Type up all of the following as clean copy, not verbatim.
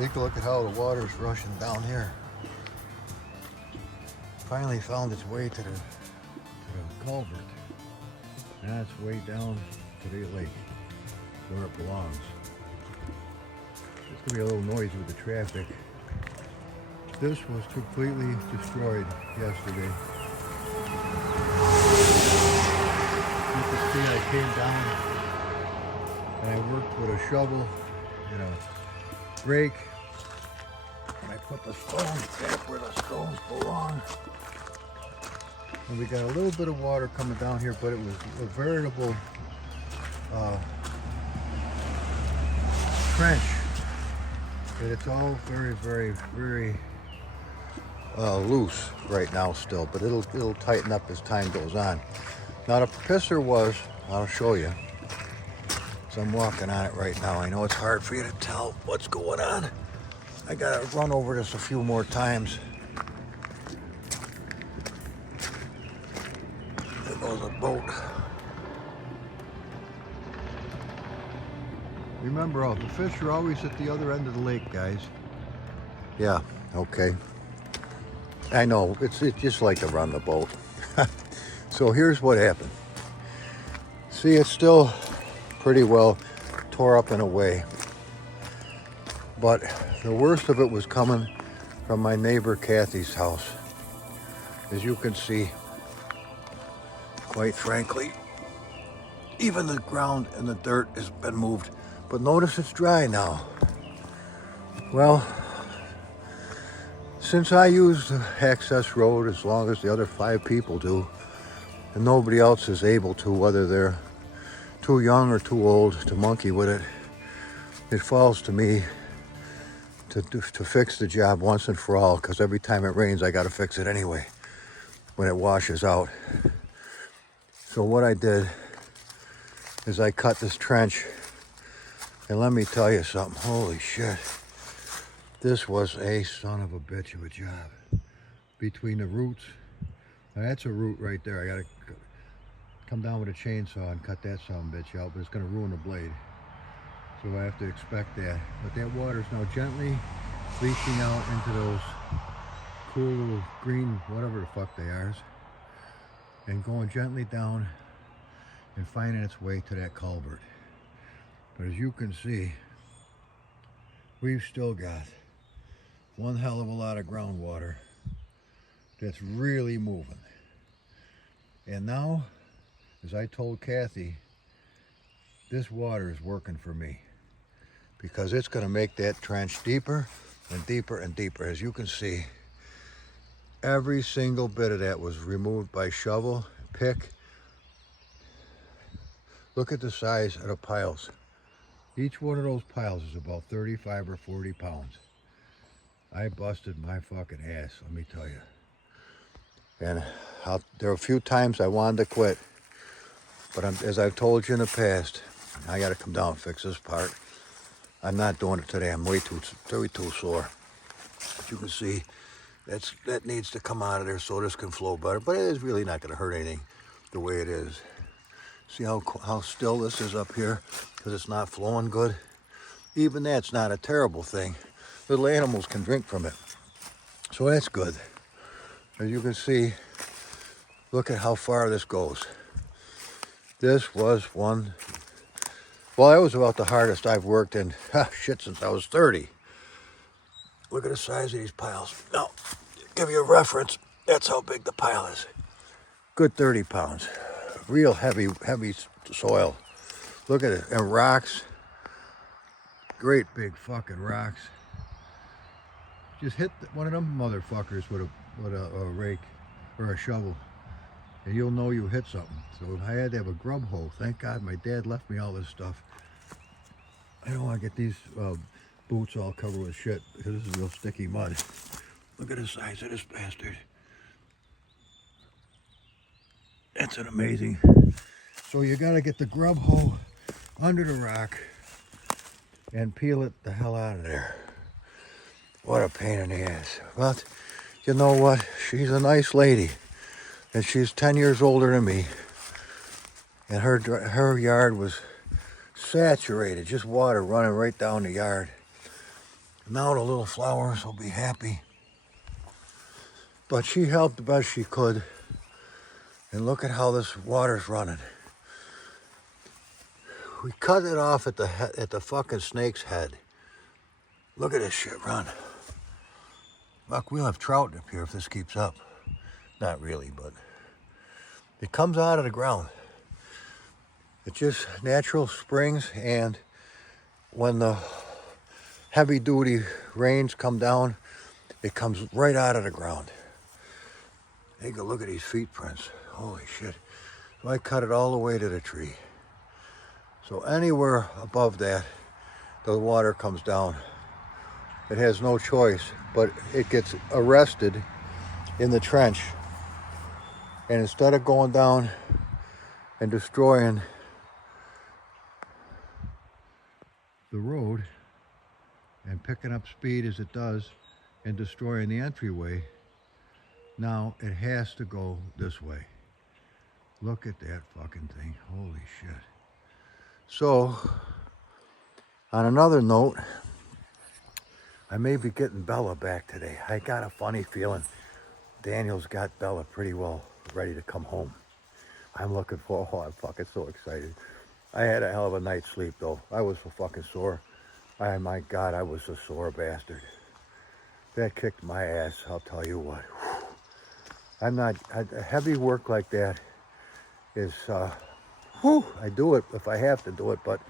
Take a look at how the water's rushing down here. Finally found its way to the culvert. Now it's way down to the lake where it belongs. It's gonna be a little noisy with the traffic. This was completely destroyed yesterday. You can see I came down and I worked with a shovel and a rake. And I put the stones back where the stones belong. And we got a little bit of water coming down here, but it was a veritable trench. And it's all very, very, very loose right now still, but it'll tighten up as time goes on. Now the pisser was, I'll show you. So I'm walking on it right now. I know it's hard for you to tell what's going on. I gotta run over this a few more times. There goes a boat. Remember, the fish are always at the other end of the lake, guys. Yeah, okay. I know, it's just like to run the boat. So here's what happened. See, it's still pretty well tore up in a way. But the worst of it was coming from my neighbor Cathys' house. As you can see, quite frankly, even the ground and the dirt has been moved. But notice it's dry now. Well, since I use the access road as long as the other 5 people do, and nobody else is able to, whether they're too young or too old to monkey with it, it falls to me to fix the job once and for all, because every time it rains I got to fix it anyway when it washes out. So what I did is I cut this trench, and let me tell you something, holy shit, this was a son of a bitch of a job. Between the roots, now that's a root right there. I gotta come down with a chainsaw and cut that son of a bitch out, but it's gonna ruin the blade. So I have to expect that. But that water is now gently leaching out into those cool little green, whatever the fuck they are, and going gently down and finding its way to that culvert. But as you can see, we've still got one hell of a lot of groundwater that's really moving. And now, as I told Kathy, this water is working for me, because it's going to make that trench deeper and deeper and deeper. As you can see, every single bit of that was removed by shovel, pick. Look at the size of the piles. Each one of those piles is about 35 or 40 pounds. I busted my fucking ass, let me tell you. And there were a few times I wanted to quit, but as I've told you in the past, I got to come down and fix this part. I'm not doing it today. I'm way too sore. As you can see, that needs to come out of there so this can flow better. But it is really not going to hurt anything the way it is. See how still this is up here, because it's not flowing good. Even that's not a terrible thing. Little animals can drink from it, so that's good. As you can see, look at how far this goes. This was one. Well, that was about the hardest I've worked in, since I was 30. Look at the size of these piles. Now, to give you a reference, that's how big the pile is. Good 30 pounds. Real heavy soil. Look at it, and rocks. Great big fucking rocks. Just hit one of them motherfuckers with a rake or a shovel, and you'll know you hit something. So I had to have a grub hoe. Thank God my dad left me all this stuff. I don't want to get these boots all covered with shit, because this is real sticky mud. Look at the size of this bastard. That's an amazing. So you got to get the grub hoe under the rock and peel it the hell out of there. What a pain in the ass. But you know what? She's a nice lady, and she's 10 years older than me. And her yard was saturated, just water running right down the yard. Now the little flowers will be happy. But she helped the best she could. And look at how this water's running. We cut it off at the fucking snake's head. Look at this shit run. Fuck, we'll have trout up here if this keeps up. Not really, but it comes out of the ground. It's just natural springs, and when the heavy duty rains come down, it comes right out of the ground. Take a look at these feet prints. Holy shit. So I cut it all the way to the tree. So anywhere above that, the water comes down. It has no choice, but it gets arrested in the trench. And instead of going down and destroying the road and picking up speed as it does and destroying the entryway, now it has to go this way. Look at that fucking thing. Holy shit. So, on another note, I may be getting Bella back today. I got a funny feeling Daniel's got Bella pretty well ready to come home. I'm looking for, oh, I'm fucking so excited. I had a hell of a night's sleep though. I was so fucking sore. My God, I was a sore bastard. That kicked my ass, I'll tell you what. Heavy work like that is, I do it if I have to do it, but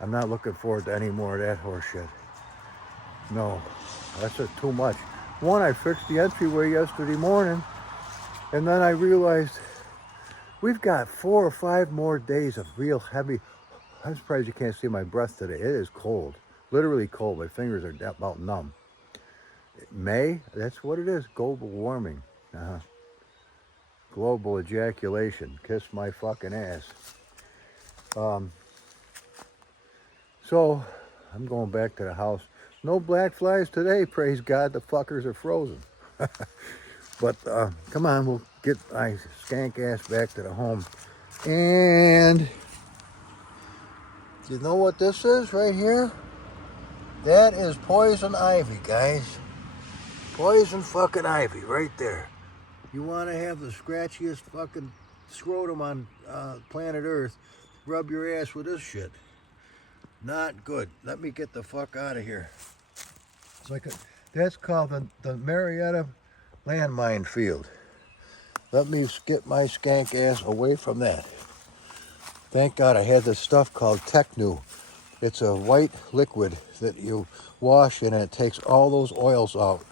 I'm not looking forward to any more of that horse shit. No, that's just too much. One, I fixed the entryway yesterday morning, and then I realized we've got 4 or 5 more days of real heavy. I'm surprised you can't see my breath today. It is cold, literally cold. My fingers are about numb. May, that's what it is, global warming. Global ejaculation, kiss my fucking ass. So, I'm going back to the house. No black flies today, praise God, the fuckers are frozen. But come on, we'll get my skank ass back to the home. And you know what this is right here? That is poison ivy, guys. Poison fucking ivy right there. You want to have the scratchiest fucking scrotum on planet Earth, rub your ass with this shit. Not good. Let me get the fuck out of here. It's like that's called the Marietta landmine field. Let me get my skank ass away from that. Thank God I had this stuff called Technu. It's a white liquid that you wash in, and it takes all those oils out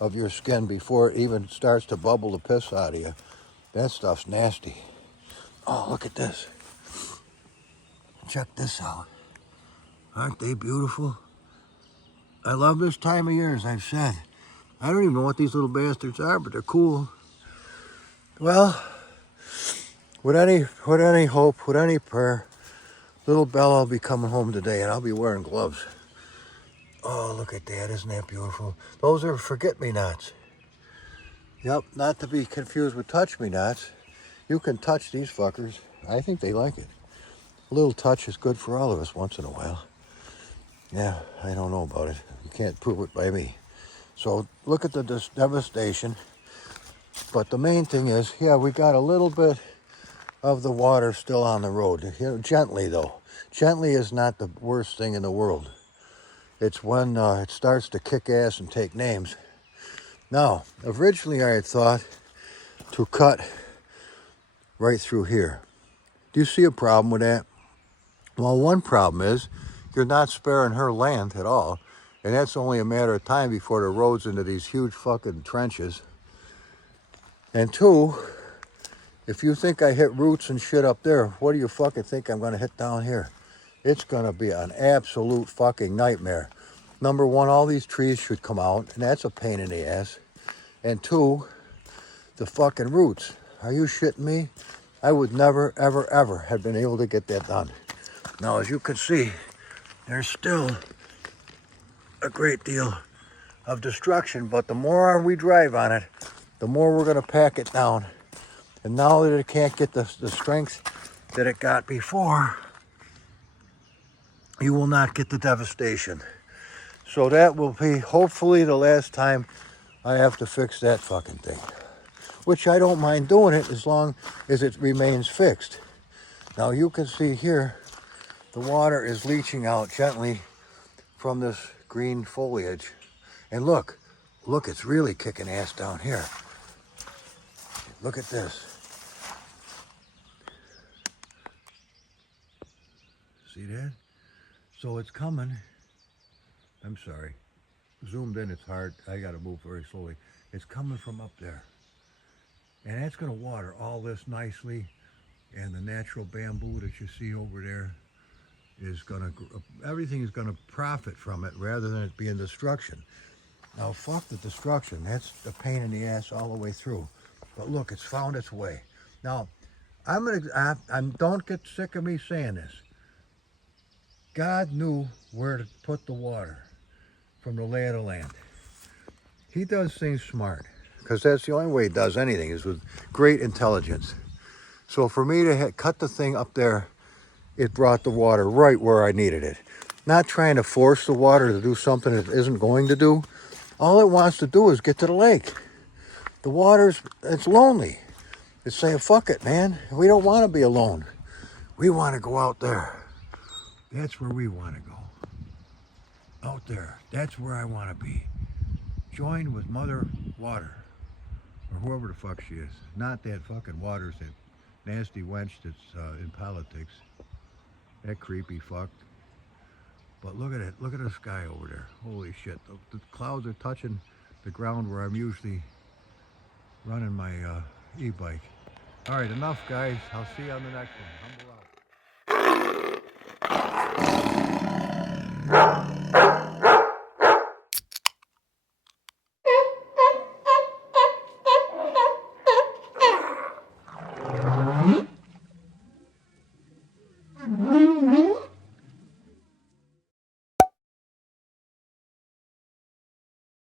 of your skin before it even starts to bubble the piss out of you. That stuff's nasty. Oh, look at this. Check this out. Aren't they beautiful? I love this time of year, as I've said. I don't even know what these little bastards are, but they're cool. Well, with any hope, with any prayer, little Bella will be coming home today, and I'll be wearing gloves. Oh, look at that. Isn't that beautiful? Those are forget-me-nots. Yep, not to be confused with touch-me-nots. You can touch these fuckers. I think they like it. A little touch is good for all of us once in a while. Yeah, I don't know about it. You can't prove it by me. So look at the devastation. But the main thing is, yeah, we got a little bit of the water still on the road. You know, gently though. Gently is not the worst thing in the world. It's when it starts to kick ass and take names. Now, originally I had thought to cut right through here. Do you see a problem with that? Well, one problem is you're not sparing her land at all. And that's only a matter of time before it erodes into these huge fucking trenches. And two, if you think I hit roots and shit up there, what do you fucking think I'm going to hit down here? It's going to be an absolute fucking nightmare. Number one, all these trees should come out, and that's a pain in the ass. And two, the fucking roots. Are you shitting me? I would never, ever, ever have been able to get that done. Now, as you can see, there's still a great deal of destruction, but the more we drive on it, the more we're going to pack it down. And now that it can't get the strength that it got before, you will not get the devastation. So that will be hopefully the last time I have to fix that fucking thing. Which I don't mind doing it as long as it remains fixed. Now you can see here, the water is leaching out gently from this green foliage. And look, it's really kicking ass down here. Look at this. See that? So it's coming. I'm sorry. Zoomed in, it's hard. I gotta move very slowly. It's coming from up there. And that's gonna water all this nicely. And the natural bamboo that you see over there is gonna, everything is gonna profit from it rather than it being destruction. Now fuck the destruction. That's the pain in the ass all the way through. But look, it's found its way. Now, don't get sick of me saying this. God knew where to put the water from the lay of the land. He does things smart, because that's the only way he does anything, is with great intelligence. So for me to cut the thing up there, it brought the water right where I needed it. Not trying to force the water to do something it isn't going to do. All it wants to do is get to the lake. The water's, it's lonely. It's saying, fuck it, man. We don't want to be alone. We want to go out there. That's where we want to go. Out there. That's where I want to be. Joined with Mother Water. Or whoever the fuck she is. Not that fucking Waters, that nasty wench that's in politics. That creepy fuck. But look at it. Look at the sky over there. Holy shit. The clouds are touching the ground where I'm usually running my e-bike. All right, enough, guys. I'll see you on the next one. Humble out.